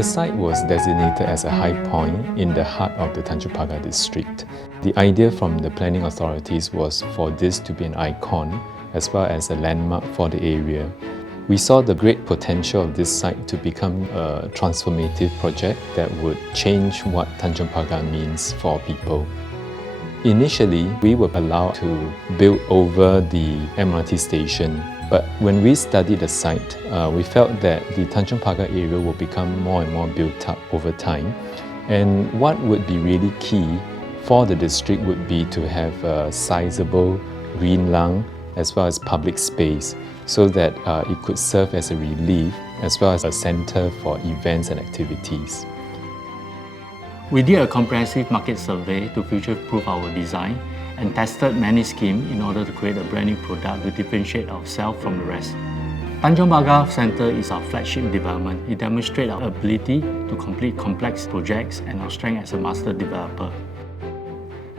The site was designated as a high point in the heart of the Tanjong Pagar district. The idea from the planning authorities was for this to be an icon as well as a landmark for the area. We saw the great potential of this site to become a transformative project that would change what Tanjong Pagar means for people. Initially, we were allowed to build over the MRT station, but when we studied the site, we felt that the Tanjong Pagar area will become more and more built up over time. And what would be really key for the district would be to have a sizable green lung as well as public space so that it could serve as a relief as well as a centre for events and activities. We did a comprehensive market survey to future-proof our design and tested many schemes in order to create a brand new product to differentiate ourselves from the rest. Tanjong Pagar Centre is our flagship development. It demonstrates our ability to complete complex projects and our strength as a master developer.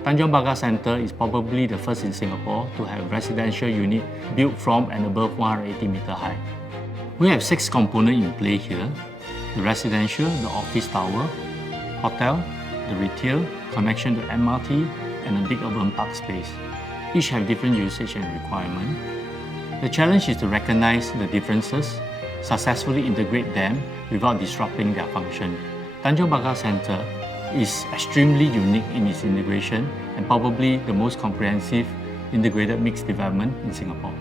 Tanjong Pagar Centre is probably the first in Singapore to have residential unit built from and above 180 meter high. We have 6 components in play here: the residential, the office tower, hotel, the retail, connection to MRT, and a big urban park space. Each have different usage and requirement. The challenge is to recognize the differences, successfully integrate them without disrupting their function. Tanjong Pagar Centre is extremely unique in its integration and probably the most comprehensive integrated mixed development in Singapore.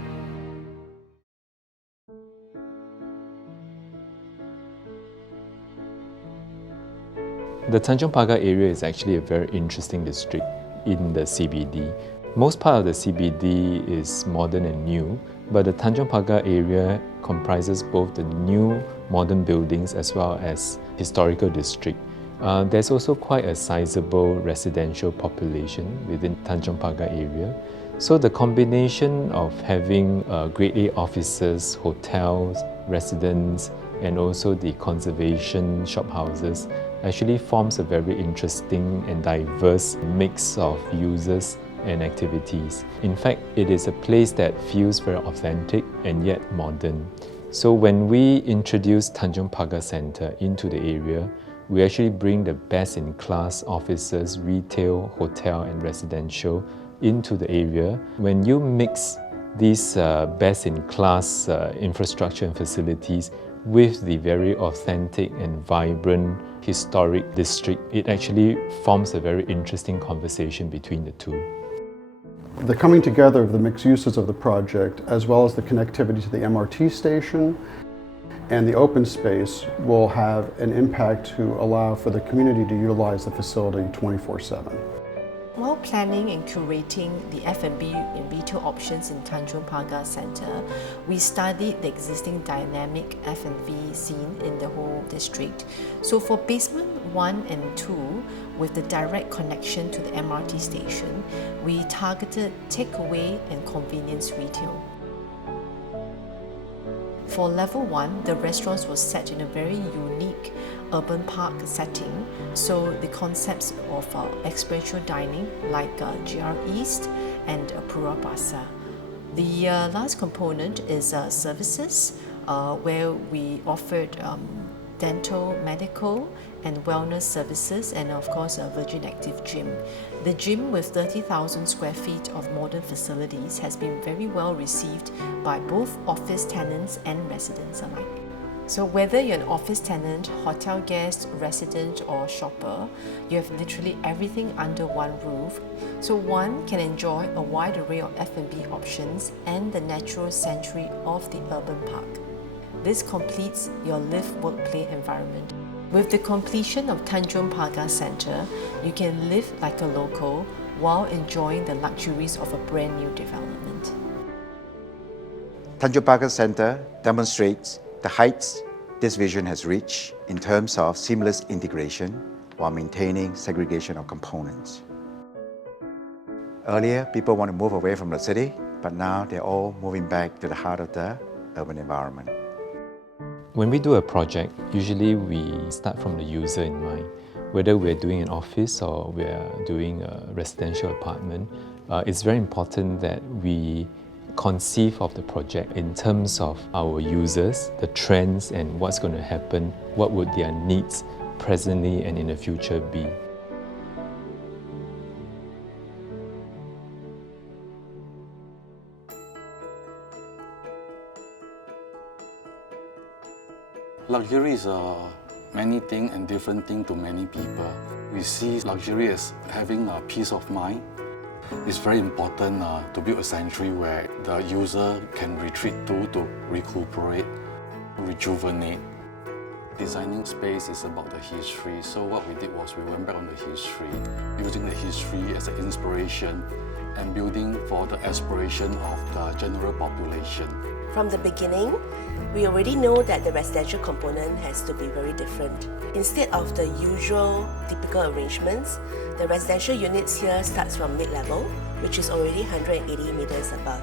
The Tanjong Pagar area is actually a very interesting district in the CBD. Most part of the CBD is modern and new, but the Tanjong Pagar area comprises both the new modern buildings as well as historical district. There's also quite a sizable residential population within Tanjong Pagar area. So the combination of having Grade A offices, hotels, residents, and also the conservation shophouses actually forms a very interesting and diverse mix of users and activities. In fact, it is a place that feels very authentic and yet modern. So when we introduce Tanjong Pagar Centre into the area, we actually bring the best-in-class offices, retail, hotel and residential into the area. When you mix these best-in-class infrastructure and facilities with the very authentic and vibrant historic district, it actually forms a very interesting conversation between the two. The coming together of the mixed uses of the project, as well as the connectivity to the MRT station and the open space, will have an impact to allow for the community to utilize the facility 24/7. While planning and curating the F&B and retail options in Tanjong Pagar Centre, we studied the existing dynamic F&B scene in the whole district. So for basement 1 and 2, with the direct connection to the MRT station, we targeted takeaway and convenience retail. For level 1, the restaurants were set in a very unique urban park setting, so the concepts of experiential dining like GR East and Pura Plaza. The last component is services, where we offered dental, medical and wellness services, and of course a Virgin Active gym. The gym, with 30,000 square feet of modern facilities, has been very well received by both office tenants and residents alike. So whether you're an office tenant, hotel guest, resident or shopper, you have literally everything under one roof. So one can enjoy a wide array of F&B options and the natural sanctuary of the urban park. This completes your live, work, play environment. With the completion of Tanjong Pagar Centre, you can live like a local while enjoying the luxuries of a brand new development. Tanjong Pagar Centre demonstrates the heights this vision has reached in terms of seamless integration while maintaining segregation of components. Earlier, people want to move away from the city, but now they're all moving back to the heart of the urban environment. When we do a project, usually we start from the user in mind. Whether we're doing an office or we're doing a residential apartment, it's very important that we conceive of the project in terms of our users, the trends and what's going to happen, what would their needs presently and in the future be. Luxury is many things and different things to many people. We see luxury as having a peace of mind. It's very important to build a sanctuary where the user can retreat to recuperate, rejuvenate. Designing space is about the history, so what we did was we went back on the history, using the history as an inspiration and building for the aspiration of the general population. From the beginning, we already know that the residential component has to be very different. Instead of the usual typical arrangements, the residential units here starts from mid-level, which is already 180 meters above.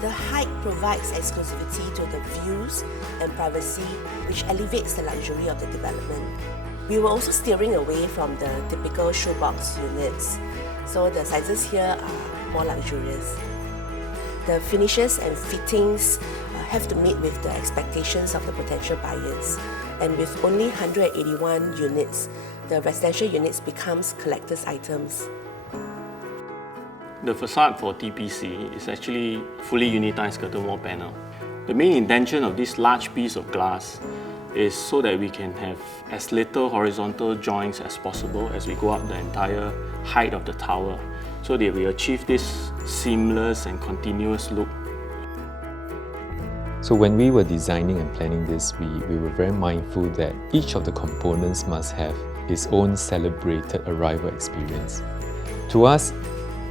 The height provides exclusivity to the views and privacy, which elevates the luxury of the development. We were also steering away from the typical shoebox units, so the sizes here are more luxurious. The finishes and fittings have to meet with the expectations of the potential buyers. And with only 181 units, the residential units becomes collector's items. The facade for TPC is actually fully unitized curtain wall panel. The main intention of this large piece of glass is so that we can have as little horizontal joints as possible as we go up the entire height of the tower, so that we achieve this seamless and continuous look. So when we were designing and planning this, we were very mindful that each of the components must have its own celebrated arrival experience. To us,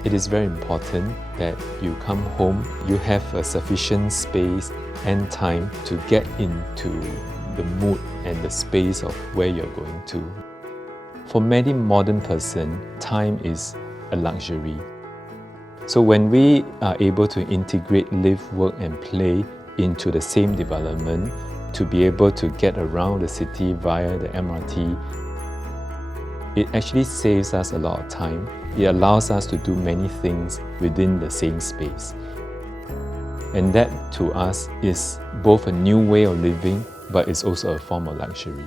it is very important that you come home, you have a sufficient space and time to get into the mood and the space of where you're going to. For many modern person, time is a luxury. So when we are able to integrate live, work and play into the same development, to be able to get around the city via the MRT, it actually saves us a lot of time. It allows us to do many things within the same space. And that, to us, is both a new way of living, but it's also a form of luxury.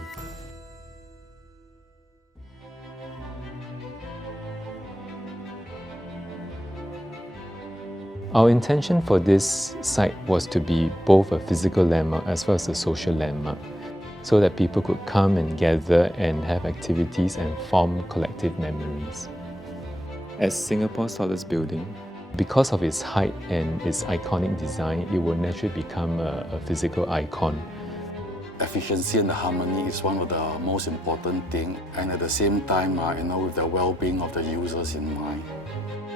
Our intention for this site was to be both a physical landmark as well as a social landmark, so that people could come and gather and have activities and form collective memories. As Singapore's tallest building, because of its height and its iconic design, it will naturally become a physical icon. Efficiency and the harmony is one of the most important things, and at the same time, with the well-being of the users in mind.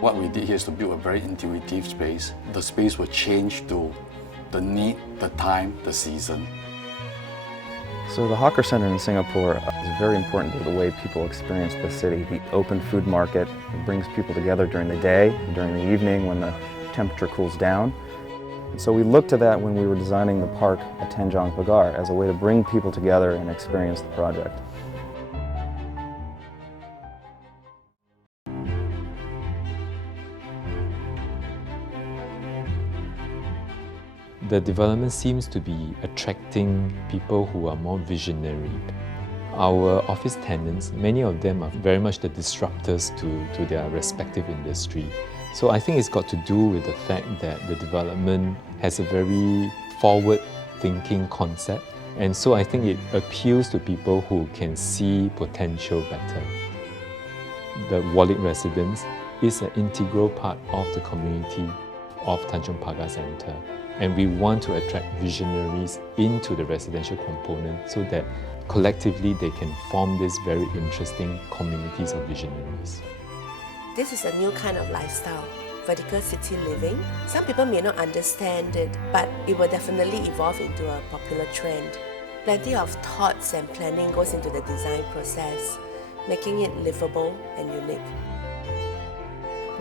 What we did here is to build a very intuitive space. The space will change to the need, the time, the season. So the Hawker Centre in Singapore is very important to the way people experience the city. The open food market brings people together during the day and during the evening when the temperature cools down. And so we looked to that when we were designing the park at Tanjong Pagar as a way to bring people together and experience the project. The development seems to be attracting people who are more visionary. Our office tenants, many of them are very much the disruptors to their respective industry. So I think it's got to do with the fact that the development has a very forward-thinking concept. And so I think it appeals to people who can see potential better. The Wallich residence is an integral part of the community of Tanjong Pagar Centre. And we want to attract visionaries into the residential component so that collectively they can form these very interesting communities of visionaries. This is a new kind of lifestyle, vertical city living. Some people may not understand it, but it will definitely evolve into a popular trend. Plenty of thoughts and planning goes into the design process, making it livable and unique.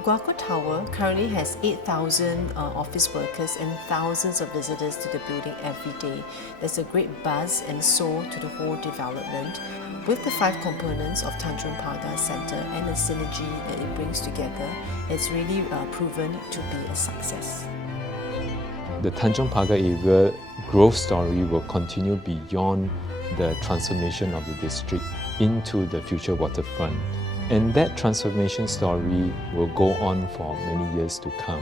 Guaco Tower currently has 8,000 office workers and thousands of visitors to the building every day. There's a great buzz and soul to the whole development. With the 5 components of Tanjong Pagar Centre and the synergy that it brings together, it's really proven to be a success. The Tanjong Pagar area growth story will continue beyond the transformation of the district into the future waterfront. And that transformation story will go on for many years to come.